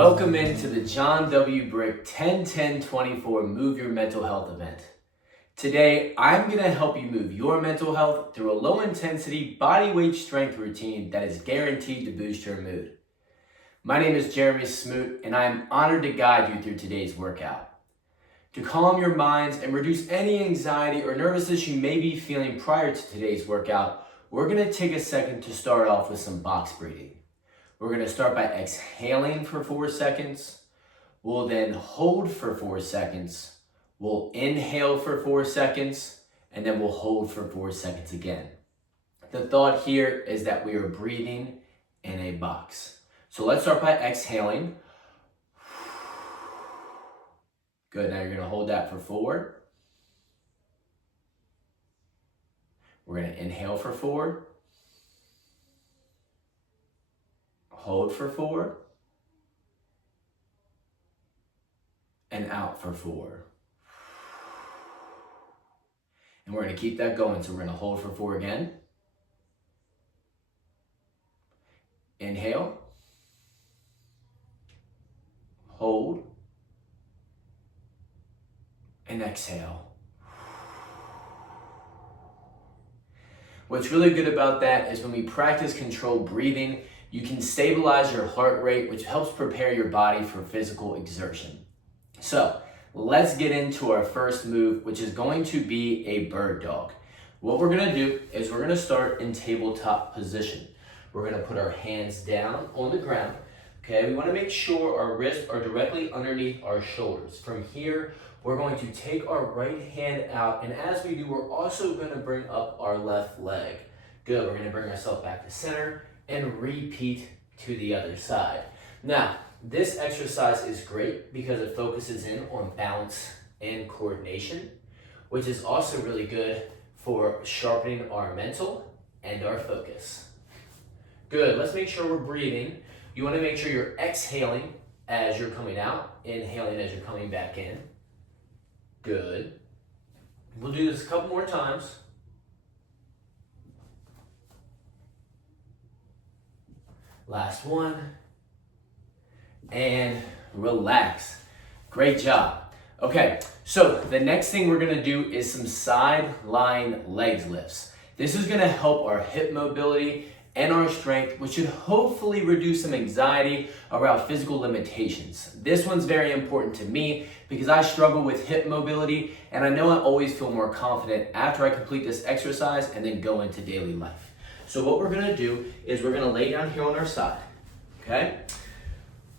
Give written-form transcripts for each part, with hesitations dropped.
Welcome into the John W. Brick 10-10-24 Move Your Mental Health event. Today, I'm going to help you move your mental health through a low-intensity body weight strength routine that is guaranteed to boost your mood. My name is Jeremy Smoot, and I am honored to guide you through today's workout. To calm your minds and reduce any anxiety or nervousness you may be feeling prior to today's workout, we're going to take a second to start off with some box breathing. We're going to start by exhaling for 4 seconds. We'll then hold for 4 seconds. We'll inhale for 4 seconds, and then we'll hold for 4 seconds again. The thought here is that we are breathing in a box. So let's start by exhaling. Good, now you're going to hold that for 4. We're going to inhale for 4. Hold for 4. And out for 4. And we're going to keep that going. So we're going to hold for 4 again. Inhale. Hold. And exhale. What's really good about that is when we practice controlled breathing, you can stabilize your heart rate, which helps prepare your body for physical exertion. So let's get into our first move, which is going to be a bird dog. What we're going to do is we're going to start in tabletop position. We're going to put our hands down on the ground. Okay, we want to make sure our wrists are directly underneath our shoulders. From here, we're going to take our right hand out, and as we do, we're also going to bring up our left leg. Good, we're going to bring ourselves back to center and repeat to the other side. Now, this exercise is great because it focuses in on balance and coordination, which is also really good for sharpening our mental and our focus. Good, let's make sure we're breathing. You want to make sure you're exhaling as you're coming out, inhaling as you're coming back in. Good. We'll do this a couple more times. Last one. And relax. Great job. Okay, so the next thing we're gonna do is some side lying legs lifts. This is gonna help our hip mobility and our strength, which should hopefully reduce some anxiety around physical limitations. This one's very important to me because I struggle with hip mobility, and I know I always feel more confident after I complete this exercise and then go into daily life. So what we're gonna do is we're gonna lay down here on our side, okay?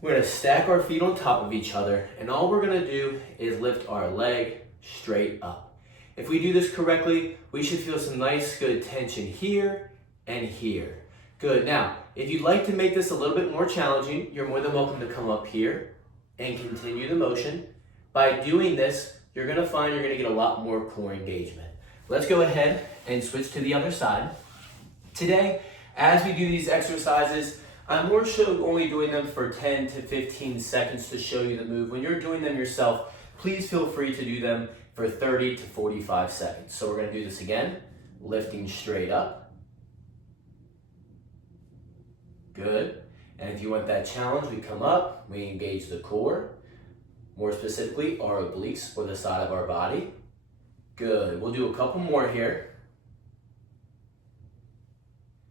We're gonna stack our feet on top of each other, and all we're gonna do is lift our leg straight up. If we do this correctly, we should feel some nice, good tension here and here. Good, now, if you'd like to make this a little bit more challenging, you're more than welcome to come up here and continue the motion. By doing this, you're gonna find you're gonna get a lot more core engagement. Let's go ahead and switch to the other side. Today, as we do these exercises, I'm more so only doing them for 10 to 15 seconds to show you the move. When you're doing them yourself, please feel free to do them for 30 to 45 seconds. So we're gonna do this again, lifting straight up. Good. And if you want that challenge, we come up, we engage the core, more specifically our obliques or the side of our body. Good. We'll do a couple more here.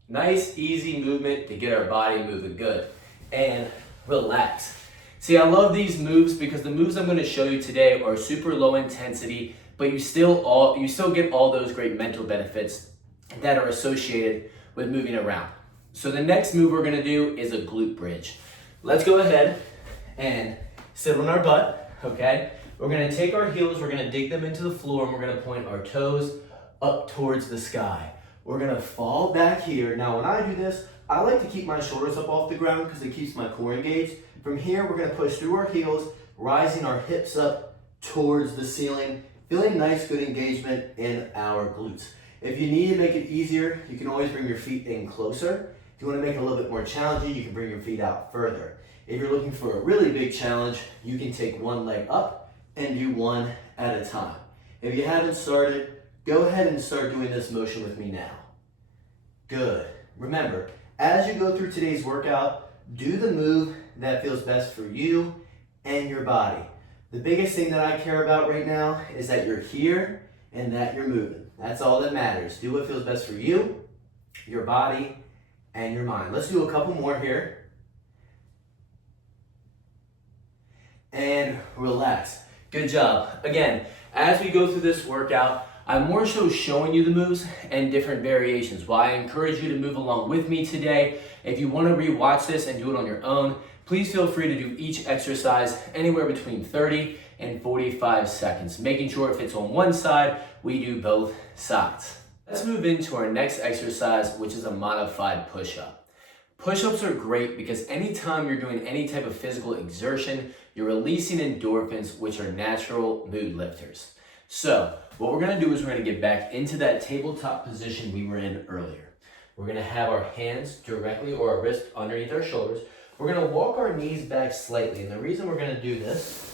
Nice, easy movement to get our body moving. Good. And relax. See, I love these moves because the moves I'm going to show you today are super low intensity, but you still get all those great mental benefits that are associated with moving around. So the next move we're going to do is a glute bridge. Let's go ahead and sit on our butt, okay? We're going to take our heels, we're going to dig them into the floor, and we're going to point our toes up towards the sky. We're gonna fall back here. Now when I do this, I like to keep my shoulders up off the ground because it keeps my core engaged. From here, we're gonna push through our heels, rising our hips up towards the ceiling, feeling nice, good engagement in our glutes. If you need to make it easier, you can always bring your feet in closer. If you wanna make it a little bit more challenging, you can bring your feet out further. If you're looking for a really big challenge, you can take one leg up and do one at a time. If you haven't started, go ahead and start doing this motion with me now. Good. Remember, as you go through today's workout, do the move that feels best for you and your body. The biggest thing that I care about right now is that you're here and that you're moving. That's all that matters. Do what feels best for you, your body, and your mind. Let's do a couple more here. And relax. Good job. Again, as we go through this workout, I'm more so showing you the moves and different variations. While I encourage you to move along with me today, if you want to rewatch this and do it on your own, please feel free to do each exercise anywhere between 30 and 45 seconds, making sure if it's on one side, we do both sides. Let's move into our next exercise, which is a modified push-up. Push-ups are great because anytime you're doing any type of physical exertion, you're releasing endorphins, which are natural mood lifters. So what we're gonna do is we're gonna get back into that tabletop position we were in earlier. We're gonna have our hands directly or our wrists underneath our shoulders. We're gonna walk our knees back slightly. And the reason we're gonna do this,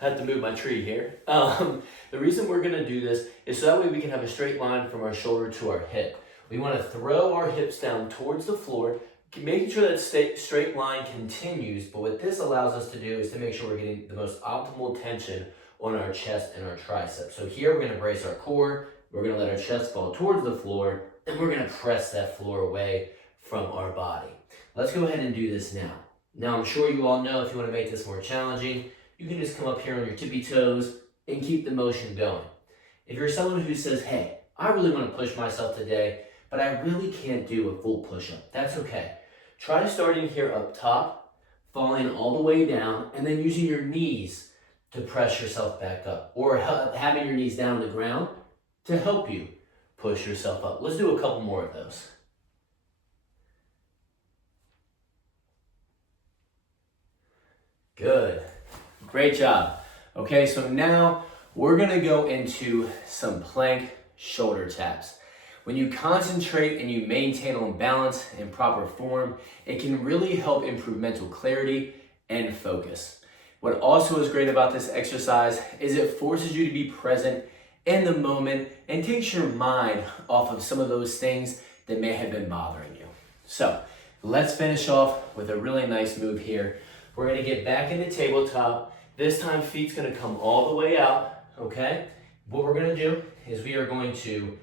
I had to move my tree here. The reason we're gonna do this is so that way we can have a straight line from our shoulder to our hip. We wanna throw our hips down towards the floor, making sure that straight line continues, but what this allows us to do is to make sure we're getting the most optimal tension on our chest and our triceps. So here we're gonna brace our core, we're gonna let our chest fall towards the floor, and we're gonna press that floor away from our body. Let's go ahead and do this now. Now I'm sure you all know if you wanna make this more challenging, you can just come up here on your tippy toes and keep the motion going. If you're someone who says, hey, I really wanna push myself today, but I really can't do a full push-up, that's okay. Try starting here up top, falling all the way down, and then using your knees to press yourself back up, or having your knees down on the ground to help you push yourself up. Let's do a couple more of those. Good, great job. Okay, so now we're gonna go into some plank shoulder taps. When you concentrate and you maintain on balance and proper form, it can really help improve mental clarity and focus. What also is great about this exercise is it forces you to be present in the moment and takes your mind off of some of those things that may have been bothering you. So let's finish off with a really nice move here. We're gonna get back into tabletop. This time feet's gonna come all the way out, okay? What we're gonna do is we are going to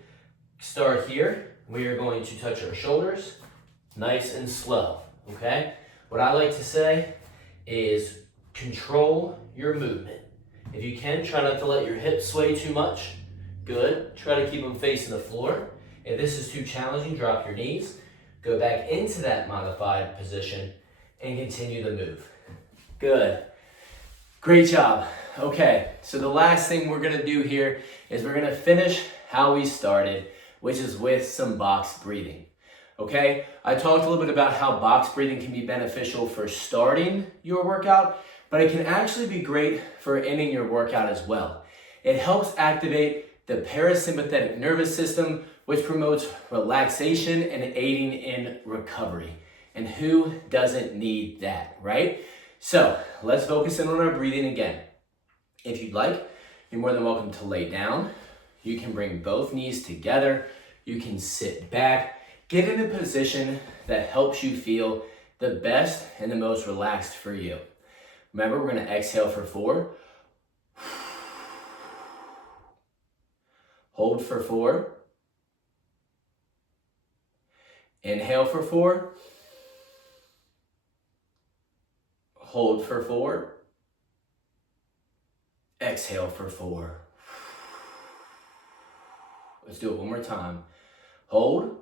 start here. We are going to touch our shoulders, nice and slow, okay? What I like to say is control your movement. If you can, try not to let your hips sway too much. Good, try to keep them facing the floor. If this is too challenging, drop your knees, go back into that modified position and continue the move. Good, great job. Okay, so the last thing we're gonna do here is we're gonna finish how we started, which is with some box breathing. Okay, I talked a little bit about how box breathing can be beneficial for starting your workout, but it can actually be great for ending your workout as well. It helps activate the parasympathetic nervous system, which promotes relaxation and aiding in recovery. And who doesn't need that, right? So let's focus in on our breathing again. If you'd like, you're more than welcome to lay down. You can bring both knees together. You can sit back. Get in a position that helps you feel the best and the most relaxed for you. Remember, we're gonna exhale for 4. Hold for 4. Inhale for 4. Hold for 4. Exhale for 4. Let's do it one more time. Hold.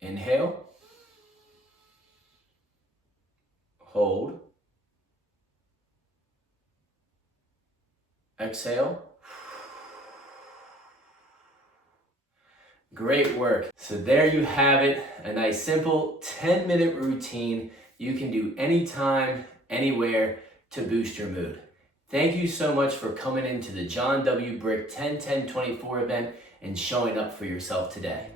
Inhale. Hold. Exhale. Great work. So there you have it, a nice simple 10-minute routine you can do anytime, anywhere to boost your mood. Thank you so much for coming into the John W. Brick 10-10-24 event and showing up for yourself today.